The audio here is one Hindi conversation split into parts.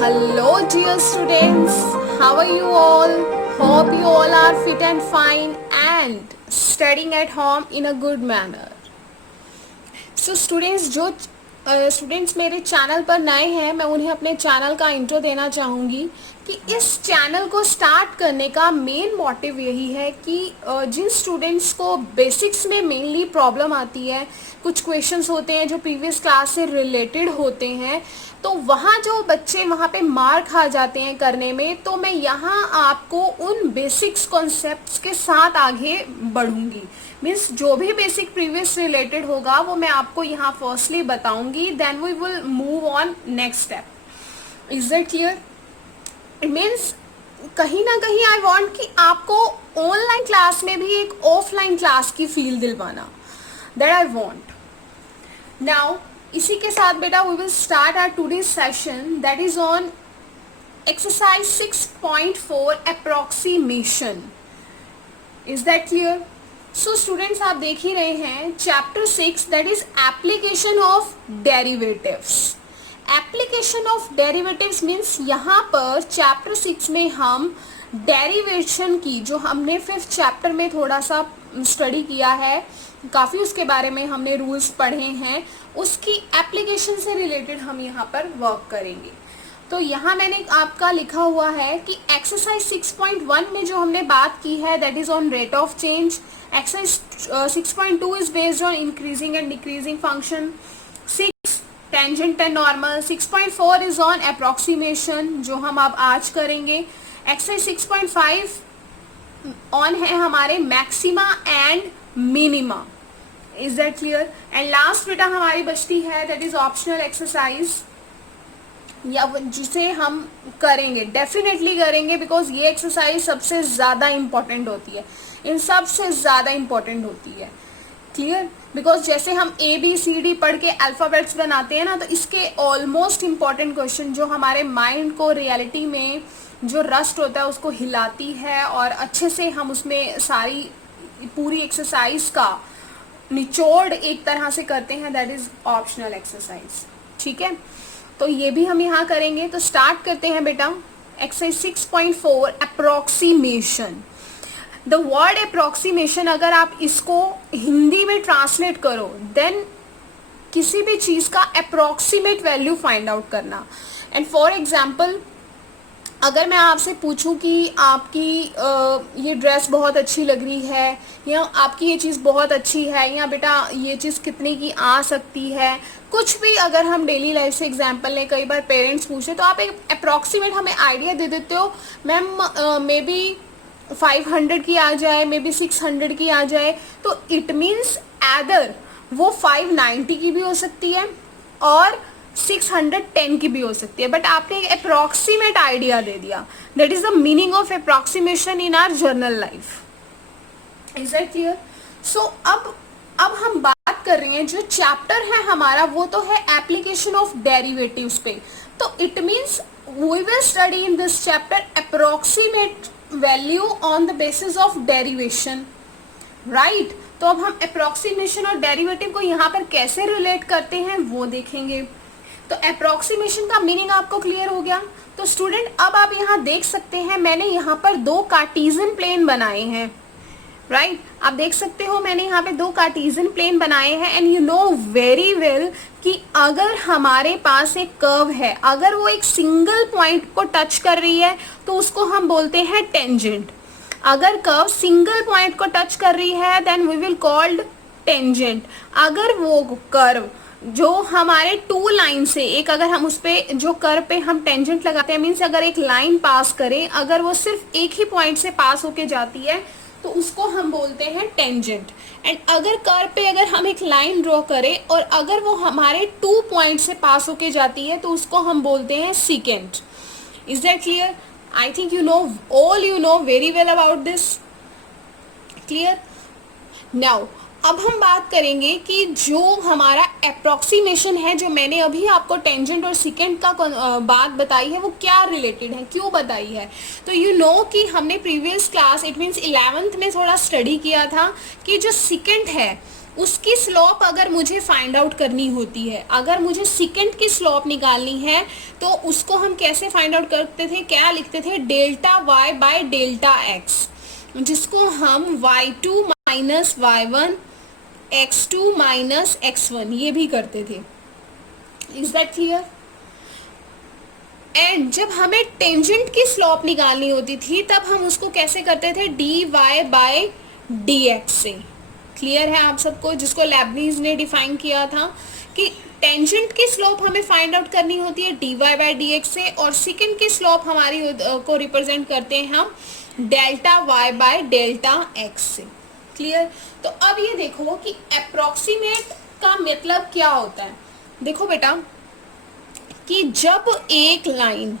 Hello, dear students. How are you all? Hope you all are fit and fine and studying at home in a good manner. So, students जो स्टूडेंट्स मेरे चैनल पर नए हैं, मैं उन्हें अपने चैनल का इंट्रो देना चाहूँगी कि इस चैनल को स्टार्ट करने का मेन मोटिव यही है कि जिन स्टूडेंट्स को बेसिक्स में मेनली प्रॉब्लम आती है, कुछ क्वेश्चंस होते हैं जो प्रीवियस क्लास से रिलेटेड होते हैं, तो वहाँ जो बच्चे वहाँ पे मार खा जाते हैं करने में, तो मैं यहाँ आपको उन बेसिक्स कॉन्सेप्ट्स के साथ आगे बढ़ूँगी. मीन्स जो भी बेसिक प्रीवियस रिलेटेड होगा वो मैं आपको यहाँ फर्स्टली बताऊंगी, then we will move on next step. Is that clear? It means कहीं ना कहीं आई वांट कि आपको ऑनलाइन क्लास में भी एक ऑफलाइन क्लास की फील दिलवाना. That I want. नाउ इसी के साथ बेटा we will start our today session, that is on exercise 6.4 approximation. Is that clear? So students आप देख ही रहे हैं chapter 6, that is application of derivatives. Application of derivatives means यहाँ पर चैप्टर 6 में हम डेरिवेशन की, जो हमने 5th चैप्टर में थोड़ा सा स्टडी किया है, काफ़ी उसके बारे में हमने रूल्स पढ़े हैं, उसकी एप्लीकेशन से रिलेटेड हम यहाँ पर वर्क करेंगे. तो यहाँ मैंने आपका लिखा हुआ है कि एक्सरसाइज 6.1 में जो हमने बात की है that is on rate of change. Exercise 6.2 is based on increasing and decreasing function. 6 tangent and normal. 6.4 is on approximation जो हम अब आज करेंगे. एक्सरसाइज 6.5 ऑन है हमारे maxima and minima. Is that clear? And last बेटा हमारी बचती है दैट इज ऑप्शनल एक्सरसाइज, या जिसे हम करेंगे, डेफिनेटली करेंगे, बिकॉज ये एक्सरसाइज सबसे ज़्यादा इंपॉर्टेंट होती है, इन सबसे ज़्यादा इंपॉर्टेंट होती है. क्लियर? बिकॉज जैसे हम ABCD पढ़ के अल्फ़ाबेट्स बनाते हैं ना, तो इसके ऑलमोस्ट इम्पॉर्टेंट क्वेश्चन जो हमारे माइंड को रियलिटी में जो रस्ट होता है उसको हिलाती है और अच्छे से हम उसमें सारी पूरी एक्सरसाइज का निचोड़ एक तरह से करते हैं, दैट इज ऑप्शनल एक्सरसाइज. ठीक है, तो ये भी हम यहाँ करेंगे. तो स्टार्ट करते हैं बेटा. Exercise 6.4 approximation. The word approximation अगर आप इसको हिंदी में ट्रांसलेट करो, देन किसी भी चीज़ का अप्रोक्सीमेट वैल्यू फाइंड आउट करना. एंड फॉर एग्जाम्पल अगर मैं आपसे पूछूं कि आपकी ये ड्रेस बहुत अच्छी लग रही है, या आपकी ये चीज़ बहुत अच्छी है, या बेटा ये चीज़ कितने की आ सकती है, कुछ भी अगर हम डेली लाइफ से एग्जांपल लें, कई बार पेरेंट्स पूछे तो आप एक अप्रॉक्सीमेट हमें आइडिया दे देते हो, मैम मे बी 500 की आ जाए, मे बी 600 की आ जाए. तो इट मीन्स एदर वो 590 की भी हो सकती है और 610 की भी हो सकती है, बट आपने एक अप्रॉक्सीमेट आइडिया दे दिया. That is the meaning of approximation in our general life. Is that clear? So अब हम बात कर रहे हैं, जो चैप्टर है हमारा वो तो है एप्लीकेशन ऑफ डेरिवेटिव्स पे. तो it means we will study in this chapter approximate value on the basis of derivation. Right? तो अब हम अप्रॉक्सीमेशन और डेरिवेटिव को यहाँ पर कैसे रिलेट करते हैं वो देखेंगे. तो अप्रॉक्सीमेशन का मीनिंग आपको क्लियर हो गया. तो स्टूडेंट अब आप यहाँ देख सकते हैं मैंने यहाँ पर 2 कार्टेशियन प्लेन बनाए हैं. राइट? आप देख सकते हो मैंने यहाँ पे 2 कार्टेशियन प्लेन बनाए हैं. And you know very well कि अगर हमारे पास एक कर्व है, अगर वो एक सिंगल पॉइंट को टच कर रही है तो उसको हम बोलते हैं टेंजेंट. अगर कर्व सिंगल पॉइंट को टच कर रही है then we will called tangent. अगर वो कर्व जो हमारे 2 लाइन से एक, अगर हम उस पे जो कर्व पे हम टेंजेंट लगाते हैं, मीन्स अगर एक लाइन पास करें, अगर वो सिर्फ एक ही पॉइंट से पास होके जाती है तो उसको हम बोलते हैं टेंजेंट. एंड अगर कर्व पे अगर हम एक लाइन ड्रॉ करें और अगर वो हमारे 2 पॉइंट से पास होके जाती है तो उसको हम बोलते हैं secant. Is that clear? I think you know very well about this. Clear? Now अब हम बात करेंगे कि जो हमारा अप्रॉक्सीमेशन है, जो मैंने अभी आपको टेंजेंट और सीकेंट का बात बताई है, वो क्या रिलेटेड है, क्यों बताई है. तो यू नो कि हमने previous class it means 11th में थोड़ा स्टडी किया था कि जो सीकेंट है उसकी स्लोप अगर मुझे फाइंड आउट करनी होती है, अगर मुझे सेकंड की स्लोप निकालनी है, तो उसको हम कैसे फाइंड आउट करते थे, क्या लिखते थे, delta Y by delta x, जिसको हम y2 minus y1 x2 minus x1 ये भी करते थे। Is that clear? एंड जब हमें टेंजेंट की स्लोप निकालनी होती थी तब हम उसको कैसे करते थे, d Y by D x से। क्लियर है आप सबको? जिसको लेबनीज ने डिफाइन किया था कि टेंजेंट की स्लोप हमें फाइंड आउट करनी होती है d Y by D x से, और सेकेंड की स्लोप हमारी को रिप्रेजेंट करते हैं हम delta Y by delta x से। क्लियर? तो अब ये देखो कि अप्रोक्सीमेट का मतलब क्या होता है। देखो बेटा कि जब एक लाइन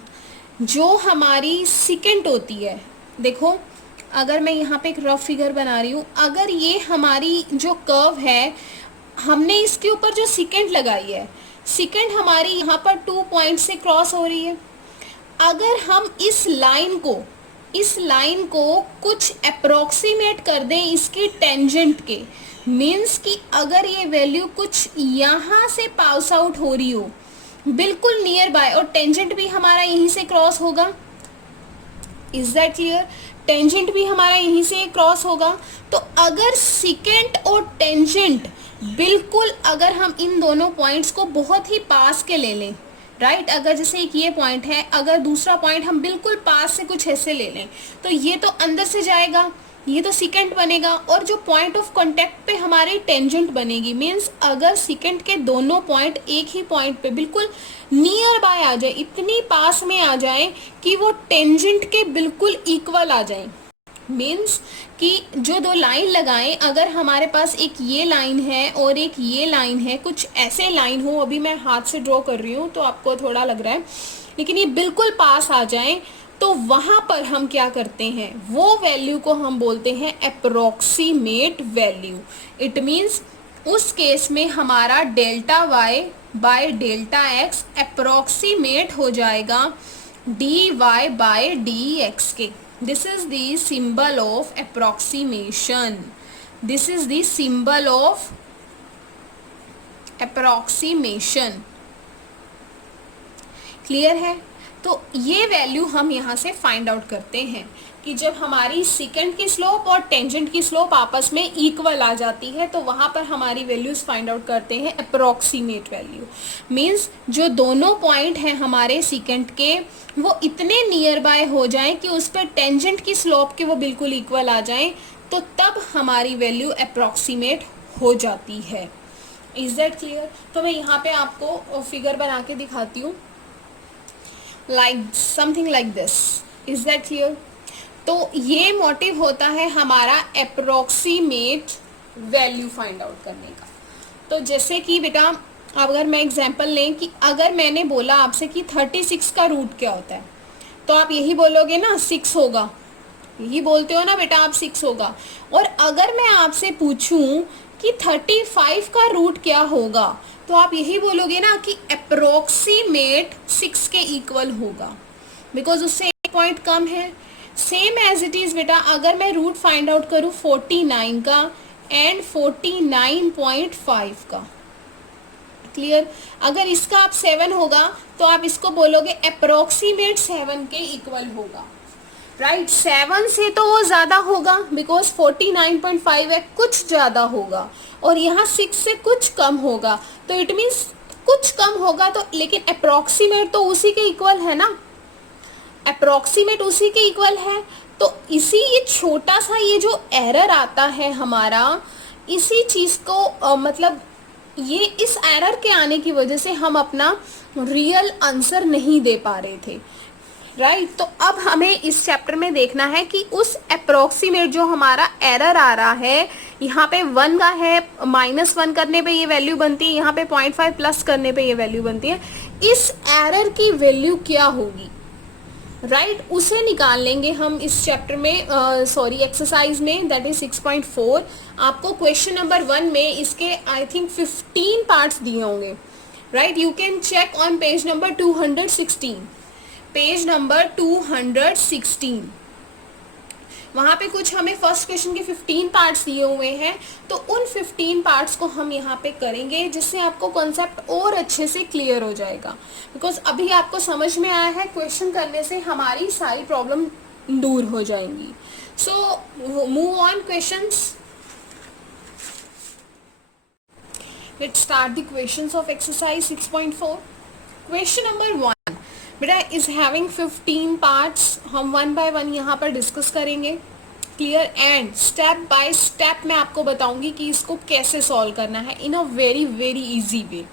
जो हमारी सेकेंड होती है, देखो अगर मैं यहाँ पे एक रफ फिगर बना रही हूँ, अगर ये हमारी जो कर्व है हमने इसके ऊपर जो सेकेंड लगाई है, सेकेंड हमारी यहाँ पर 2 पॉइंट से क्रॉस हो रही है। अगर हम इस लाइन को कुछ अप्रोक्सीमेट कर दें इसके टेंजेंट के, मीन्स कि अगर ये वैल्यू कुछ यहाँ से पास आउट हो रही हो बिल्कुल नियर बाय, और टेंजेंट भी हमारा यहीं से क्रॉस होगा। Is that clear? टेंजेंट भी हमारा यहीं से क्रॉस होगा। तो अगर सेकेंड और टेंजेंट बिल्कुल, अगर हम इन दोनों पॉइंट्स को बहुत ही पास के ले लें, राइट, अगर जैसे एक ये पॉइंट है, अगर दूसरा पॉइंट हम बिल्कुल पास से कुछ ऐसे ले लें, तो ये तो अंदर से जाएगा, ये तो सेकेंड बनेगा, और जो पॉइंट ऑफ कांटेक्ट पे हमारी टेंजेंट बनेगी, मीन्स अगर सेकेंड के दोनों पॉइंट एक ही पॉइंट पे बिल्कुल नियर बाय आ जाए, इतनी पास में आ जाए कि वो टेंजेंट के बिल्कुल इक्वल आ जाए, मीन्स कि जो दो लाइन लगाएं, अगर हमारे पास एक ये लाइन है और एक ये लाइन है, कुछ ऐसे लाइन हो, अभी मैं हाथ से ड्रॉ कर रही हूँ तो आपको थोड़ा लग रहा है, लेकिन ये बिल्कुल पास आ जाए, तो वहां पर हम क्या करते हैं, वो वैल्यू को हम बोलते हैं अप्रोक्सीमेट वैल्यू। इट मीन्स उस केस में हमारा delta Y by delta X approximate हो जाएगा D Y by D X के। This is the symbol of approximation, this is the symbol of approximation. Clear है? तो ये वैल्यू हम यहाँ से फाइंड आउट करते हैं कि जब हमारी सेकेंड की स्लोप और टेंजेंट की स्लोप आपस में इक्वल आ जाती है, तो वहाँ पर हमारी वैल्यूज फाइंड आउट करते हैं अप्रोक्सीमेट वैल्यू। मीन्स जो दोनों पॉइंट हैं हमारे सेकेंड के, वो इतने नियर बाय हो जाएं कि उस पर टेंजेंट की स्लोप के वो बिल्कुल इक्वल आ जाएं, तो तब हमारी वैल्यू अप्रोक्सीमेट हो जाती है। Is that clear? तो मैं यहाँ पे आपको फिगर बना के दिखाती हूँ, like something like this. Is that clear? तो ये मोटिव होता है हमारा अप्रोक्सीमेट वैल्यू फाइंड आउट करने का। तो जैसे कि बेटा अगर मैं एग्जांपल लें कि अगर मैंने बोला आपसे कि 36 का रूट क्या होता है, तो आप यही बोलोगे ना 6 होगा, यही बोलते हो ना बेटा आप 6 होगा। और अगर मैं आपसे पूछूं कि 35 का रूट क्या होगा, तो आप यही बोलोगे ना कि अप्रोक्सीमेट 6 के इक्वल होगा, बिकॉज उससे एक पॉइंट कम है। सेम एज इट इज बेटा अगर मैं रूट फाइंड आउट करूँ 49 का एंड 49.5 का, क्लियर, अगर इसका आप 7 होगा तो आप इसको बोलोगे अप्रोक्सीमेट 7 के इक्वल होगा, राइट। 7 से तो वो ज़्यादा होगा बिकॉज 49.5 है, कुछ ज़्यादा होगा, और यहाँ 6 से कुछ कम होगा, तो इट मीन्स कुछ कम होगा, तो लेकिन अप्रोक्सीमेट तो उसी के इक्वल है ना, अप्रोक्सीमेट उसी के इक्वल है। तो इसी ये छोटा सा ये जो एरर आता है हमारा, इसी चीज़ को मतलब ये इस एरर के आने की वजह से हम अपना रियल आंसर नहीं दे पा रहे थे, राइट। तो अब हमें इस चैप्टर में देखना है कि उस अप्रोक्सीमेट जो हमारा एरर आ रहा है, यहाँ पे 1 का है, -1 करने पे ये वैल्यू बनती है, यहाँ पे 0.5 प्लस करने पे ये वैल्यू बनती है, इस एरर की वैल्यू क्या होगी, राइट, उसे निकाल लेंगे हम इस चैप्टर में, सॉरी एक्सरसाइज में, दैट इज 6.4। आपको क्वेश्चन नंबर 1 में इसके आई थिंक 15 पार्ट्स दिए होंगे, right. You can check on page number 216, page number 216। वहाँ पे कुछ हमें फर्स्ट क्वेश्चन के 15 पार्ट्स दिए हुए हैं, तो उन 15 पार्ट्स को हम यहाँ पे करेंगे, जिससे आपको कॉन्सेप्ट और अच्छे से क्लियर हो जाएगा। बिकॉज अभी आपको समझ में आया है, क्वेश्चन करने से हमारी सारी प्रॉब्लम दूर हो जाएंगी। So move on questions. Let's start the questions of exercise 6.4. Question number 1 बेटा is having 15 parts. हम वन बाय वन यहाँ पर डिस्कस करेंगे, clear, and step by step मैं आपको बताऊंगी कि इसको कैसे सॉल्व करना है in a very very easy way.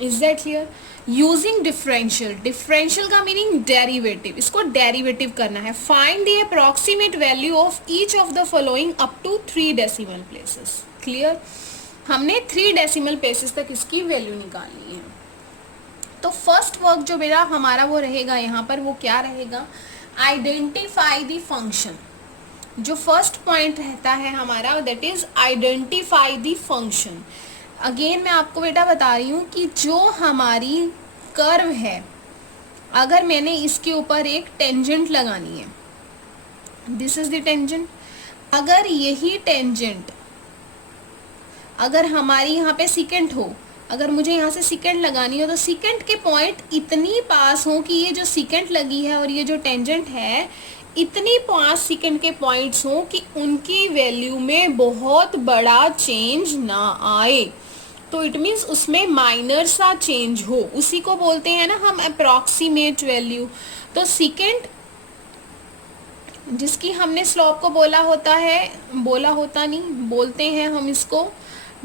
Is that clear? Using differential, differential का मीनिंग डेरिवेटिव, इसको डेरिवेटिव करना है। Find the approximate value of each of the following up to 3 decimal places. Clear? हमने 3 डेसिमल प्लेसेस तक इसकी वैल्यू निकालनी है। तो फर्स्ट वर्क जो मेरा हमारा वो रहेगा यहाँ पर, वो क्या रहेगा? Identify the function. जो फर्स्ट पॉइंट रहता है हमारा, that is identify the function. Again मैं आपको बेटा बता रही हूँ कि जो हमारी कर्व है, अगर मैंने इसके ऊपर एक टेंजेंट लगानी है, दिस इज द टेंजेंट, अगर यही टेंजेंट अगर हमारी यहाँ पे सिकेंट हो, अगर मुझे यहाँ से सिकेंट लगानी हो, तो सिकेंट के पॉइंट इतनी पास हो कि ये जो सिकेंट लगी है और ये जो टेंजेंट है, इतनी पास सिकेंट के पॉइंट्स हो कि उनकी वैल्यू में बहुत बड़ा चेंज ना आए। तो इट मीन्स उसमें माइनर सा चेंज हो, उसी को बोलते हैं ना हम अप्रॉक्सीमेट वैल्यू। तो सिकेंट जिसकी हमने स्लोप को बोलते हैं हम इसको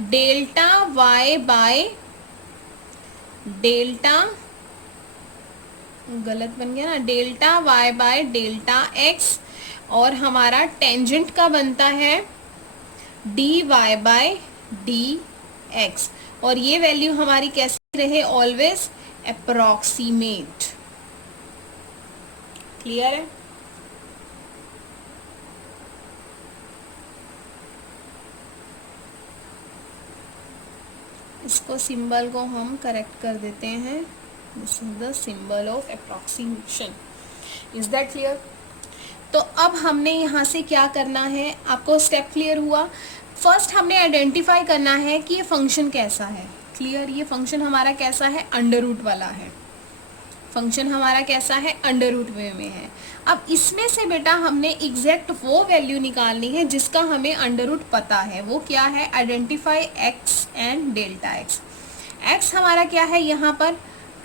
डेल्टा y बाय डेल्टा, गलत बन गया ना, delta y by delta x, और हमारा टेंजेंट का बनता है dy बाय dx, और ये वैल्यू हमारी कैसी रहे? Always approximate. क्लियर है? इसको सिंबल को हम करेक्ट कर देते हैं। This is the symbol of approximation. Is that clear? तो अब हमने यहाँ से क्या करना है, आपको स्टेप क्लियर हुआ? फर्स्ट हमने आइडेंटिफाई करना है कि ये फंक्शन कैसा है। क्लियर? ये फंक्शन हमारा कैसा है? अंडर रूट वाला है। फंक्शन हमारा कैसा है? अंडर रूट वे में है। अब इसमें से बेटा हमने एग्जैक्ट वो वैल्यू निकालनी है जिसका हमें अंडर रूट पता है। वो क्या है? Identify x and delta x. X हमारा क्या है यहाँ पर?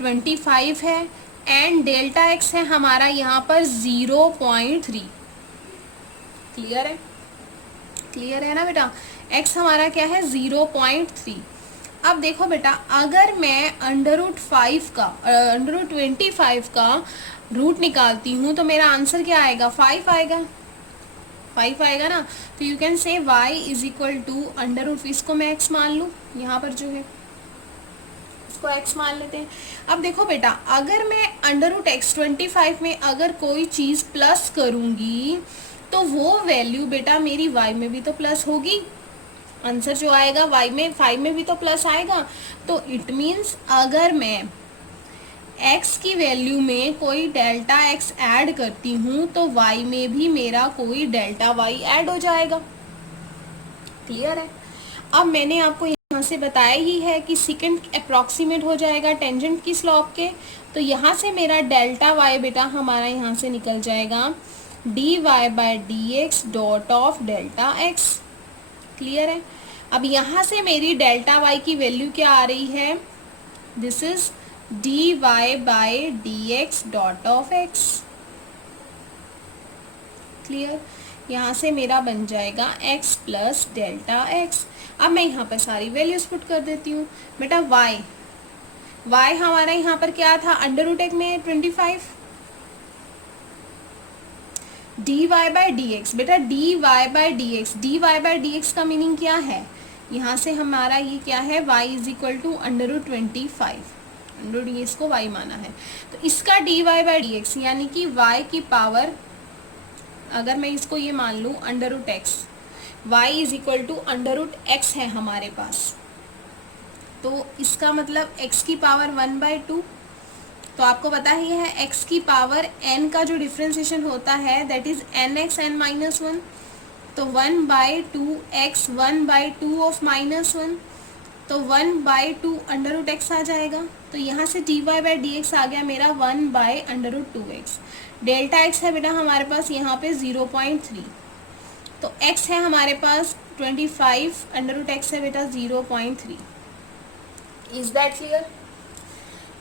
25 है, एंड डेल्टा एक्स है हमारा यहाँ पर 0.3। क्लियर है? क्लियर है ना बेटा? एक्स हमारा क्या है? 0.3। अब देखो बेटा, अगर मैं अंडर रूट 25 का रूट निकालती हूँ तो मेरा आंसर क्या आएगा? 5 आएगा। 5 आएगा ना? तो you can say y is equal to under root, इसको मैं x मान लूँ, यहाँ पर जो है इसको x मान लेते हैं। अब देखो बेटा, अगर मैं अंडर रूट x 25 में अगर कोई चीज़ प्लस करूँगी तो वो वैल्यू बेटा मेरी y में भी तो प्लस होगी। आंसर जो आएगा y में 5 में भी तो प्लस आएगा। तो इट मीन्स अगर मैं x की वैल्यू में कोई डेल्टा x ऐड करती हूँ तो y में भी मेरा कोई डेल्टा y ऐड हो जाएगा। क्लियर है? अब मैंने आपको यहाँ से बताया ही है कि सेकंड अप्रॉक्सीमेट हो जाएगा टेंजेंट की स्लोप के, तो यहाँ से मेरा डेल्टा y बेटा हमारा यहाँ से निकल जाएगा dy by dx dot of delta x। Clear है? अब यहाँ से मेरी डेल्टा y की वैल्यू क्या आ रही है? This is dy by dx dot of x। Clear? यहाँ से मेरा बन जाएगा x प्लस डेल्टा x। अब मैं यहाँ पर सारी वैल्यूज पुट कर देती हूँ बेटा। y हमारा यहाँ पर क्या था? अंडर रूट एक में 25, dy बाय dx बेटा, dy बाय dx का मीनिंग क्या है? यहाँ से हमारा ये क्या है? y is equal to under root 25, under root ये इसको y माना है, तो इसका dy बाय dx यानी कि y की पावर, अगर मैं इसको ये मान लूँ under root x, y is equal to under root x है हमारे पास, तो इसका मतलब x की पावर 1/2 तो आपको पता ही है x की पावर n का जो डिफ्रेंसिएशन होता है दैट इज nx n-1, तो 1/2x 1/2 ऑफ -1, तो 1/2 अंडर रूट एक्स आ जाएगा। तो यहाँ से dy/dx आ गया मेरा 1/√2x। डेल्टा एक्स है बेटा हमारे पास यहाँ पे 0.3, तो x है हमारे पास 25, अंडर रूट एक्स है बेटा 0.3। Is that clear?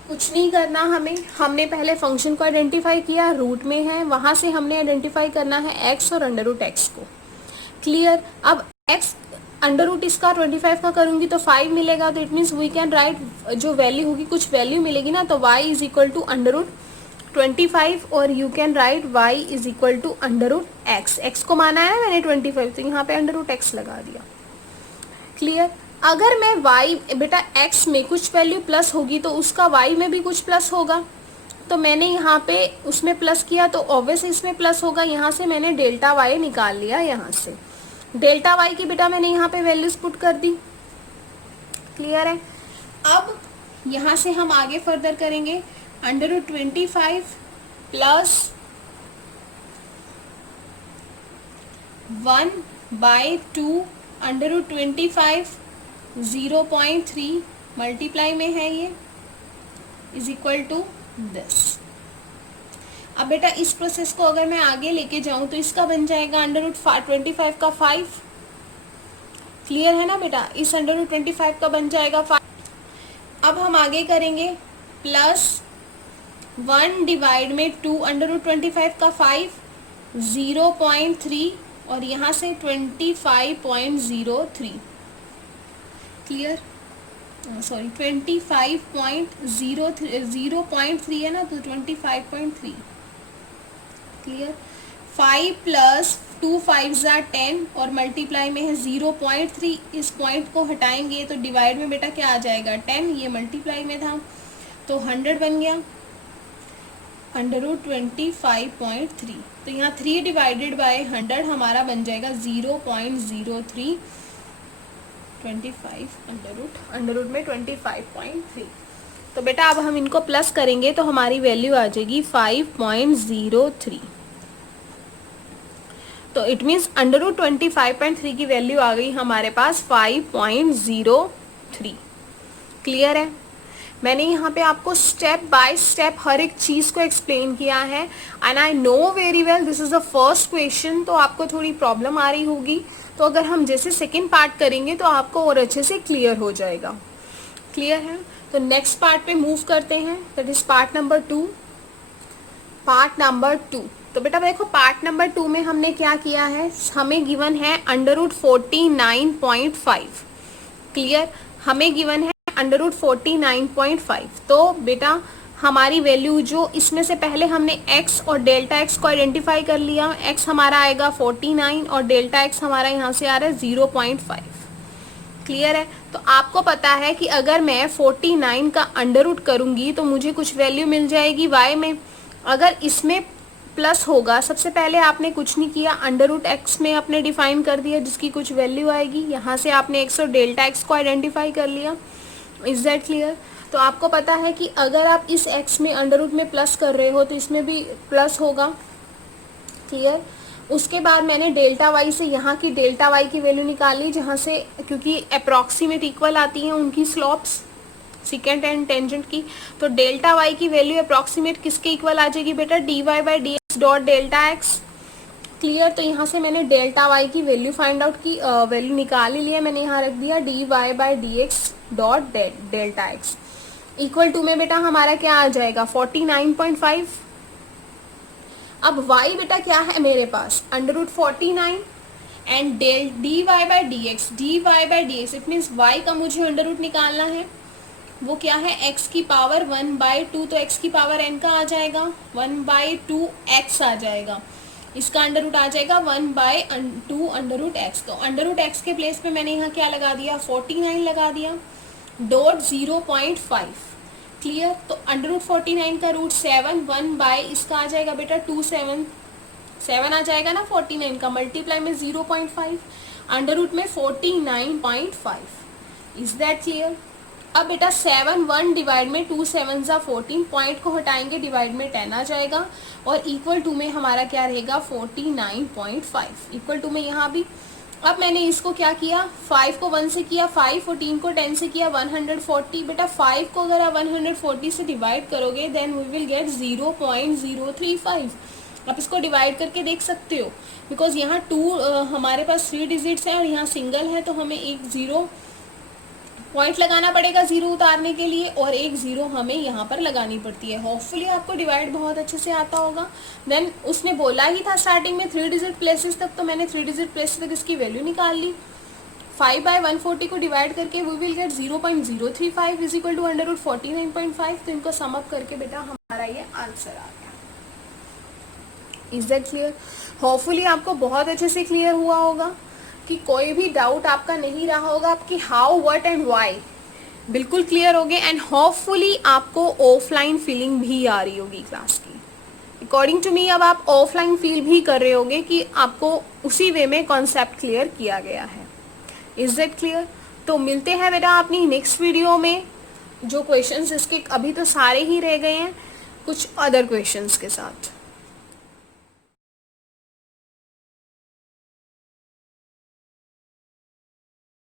कुछ नहीं करना हमें, हमने पहले फंक्शन को आइडेंटिफाई किया, रूट में है, वहाँ से हमने आइडेंटिफाई करना है x और अंडर रूट एक्स को। क्लियर? अब x अंडर रूट इसका 25 का करूंगी तो 5 मिलेगा, तो it means we can write जो वैल्यू होगी कुछ वैल्यू मिलेगी ना, तो y is equal to under root 25 और you can write y is equal to under root x को माना है मैंने 25, तो यहाँ पे अंडर रूट x लगा दिया। क्लियर? अगर मैं y बेटा x में कुछ वैल्यू प्लस होगी तो उसका y में भी कुछ प्लस होगा, तो मैंने यहाँ पे उसमें प्लस किया तो ऑब्वियसली इसमें प्लस होगा। यहाँ से मैंने डेल्टा y निकाल लिया, यहाँ से डेल्टा y की बेटा मैंने यहाँ पे वैल्यूज पुट कर दी। क्लियर है? अब यहाँ से हम आगे फर्दर करेंगे, under root 25 plus 1/2 under root 25 0.3 multiply में है ये, इज इक्वल टू दिस। अब बेटा इस प्रोसेस को अगर मैं आगे लेके जाऊं तो इसका बन जाएगा अंडर रूट 25 का 5। क्लियर है ना बेटा? इस अंडर रूट 25 का बन जाएगा 5। अब हम आगे करेंगे प्लस 1 डिवाइड में 2 अंडर रूट 25 का 5 0.3 और यहाँ से 25.03। क्लियर? सॉरी 0.3 है ना, तो 25.3। क्लियर? 5 प्लस 2 5 10 और मल्टीप्लाई में है 0.3, इस पॉइंट को हटाएंगे तो डिवाइड में बेटा क्या आ जाएगा 10, ये मल्टीप्लाई में था तो 100 बन गया, अंडर रूट 25.3। तो यहाँ 3 डिवाइडेड बाय 100 हमारा बन जाएगा 0.03, 25 अंडर रूट में 25.3। तो बेटा अब हम इनको प्लस करेंगे तो हमारी वैल्यू आ जाएगी 5.03। तो इट मीन्स अंडर रूट 25.3 की वैल्यू आ गई हमारे पास 5.03। क्लियर है? मैंने यहाँ पे आपको स्टेप बाय स्टेप हर एक चीज़ को एक्सप्लेन किया है and I know very well this is the first question, तो आपको थोड़ी प्रॉब्लम आ रही होगी। तो अगर हम जैसे सेकेंड पार्ट करेंगे तो आपको और अच्छे से क्लियर हो जाएगा। क्लियर है? तो नेक्स्ट पार्ट पे मूव करते हैं, that is part number 2। Part number 2, तो बेटा देखो पार्ट नंबर 2 में हमने क्या किया है, हमें गिवन है अंडर रूट 49.5। क्लियर? हमें गिवन है अंडर रूट 49.5। तो बेटा हमारी वैल्यू जो इसमें से पहले हमने x और डेल्टा x को आइडेंटिफाई कर लिया, x हमारा आएगा 49 और डेल्टा x हमारा यहाँ से आ रहा है 0.5। क्लियर है? तो आपको पता है कि अगर मैं 49 का अंडर रूट करूँगी तो मुझे कुछ वैल्यू मिल जाएगी y में। अगर इसमें प्लस होगा, सबसे पहले आपने कुछ नहीं किया, अंडर रूट एक्स में आपने डिफाइन कर दिया जिसकी कुछ वैल्यू आएगी, यहाँ से आपने x और डेल्टा x को आइडेंटिफाई कर लिया। Is that clear? तो आपको पता है कि अगर आप इस x में अंडर रूट में प्लस कर रहे हो तो इसमें भी प्लस होगा। क्लियर? उसके बाद मैंने डेल्टा y से यहाँ की डेल्टा y की वैल्यू निकाली, जहाँ से क्योंकि अप्रॉक्सीमेट इक्वल आती हैं उनकी स्लॉप्स सेकेंड एंड टेंजेंट की, तो डेल्टा y की वैल्यू अप्रॉक्सीमेट किसके इक्वल आ जाएगी बेटा, dy/dx dot delta x। Clear? तो यहाँ से मैंने डेल्टा y की वैल्यू फाइंड आउट की, वैल्यू निकाल ही लिया, मैंने यहाँ रख दिया dy/dx dot delta x equal to में बेटा हमारा क्या आ जाएगा 49.5। अब y बेटा क्या है मेरे पास under root 49 and dy/dx it means y का मुझे अंडर रूट निकालना है, वो क्या है x की पावर 1/2, तो x की पावर n का आ जाएगा 1/2x आ जाएगा, इसका अंडर रूट आ जाएगा 1/2 अंडर रूट x। तो अंडर रूट x के प्लेस पे मैंने यहाँ क्या लगा दिया 49 लगा दिया डॉट 0.5। क्लियर? तो अंडर रूट 49 का रूट 7, 1 इसका आ जाएगा बेटा 7 आ जाएगा ना 49 का, मल्टीप्लाई में 0.5 अंडर रूट में 49.5। Is that clear? अब बेटा 7 1 डिवाइड में 2 7 ज़ा 14, पॉइंट को हटाएंगे डिवाइड में 10 आ जाएगा और इक्वल टू में हमारा क्या रहेगा 49.5 इक्वल टू में यहाँ भी। अब मैंने इसको क्या किया, 5 को 1 से किया 5, 14 को 10 से किया 140। बेटा 5 को अगर आप 140 से डिवाइड करोगे देन वी विल गेट 0.035। आप इसको डिवाइड करके देख सकते हो, बिकॉज यहाँ 2 हमारे पास 3 डिजिट्स हैं और यहाँ सिंगल है, तो हमें एक 0 पॉइंट लगाना पड़ेगा 0 उतारने के लिए और एक 0 हमें यहाँ पर लगानी पड़ती है। होपफुली आपको डिवाइड बहुत अच्छे से आता होगा। देन उसने बोला ही था स्टार्टिंग में 3 डिजिट प्लेसेस तक, तो मैंने 3 डिजिट प्लेसेस तक इसकी वैल्यू निकाल ली। 5 बाय 140 को डिवाइड करके we will get 0.035 is equal to √49.5। तो इनको सम अप करके बेटा हमारा ये आंसर आ गया। Is that clear? होपफुली आपको बहुत अच्छे से क्लियर हुआ होगा कि कोई भी डाउट आपका नहीं रहा होगा, आपकी हाउ व्हाट एंड व्हाई बिल्कुल क्लियर हो गए। एंड होपफुली आपको ऑफलाइन फीलिंग भी आ रही होगी क्लास की। अकॉर्डिंग टू मी अब आप ऑफलाइन फील भी कर रहे होगे कि आपको उसी वे में कॉन्सेप्ट क्लियर किया गया है। Is that clear? तो मिलते हैं बेटा अपनी नेक्स्ट वीडियो में। जो क्वेश्चंस इसके अभी तो सारे ही रह गए हैं, कुछ अदर क्वेश्चंस के साथ।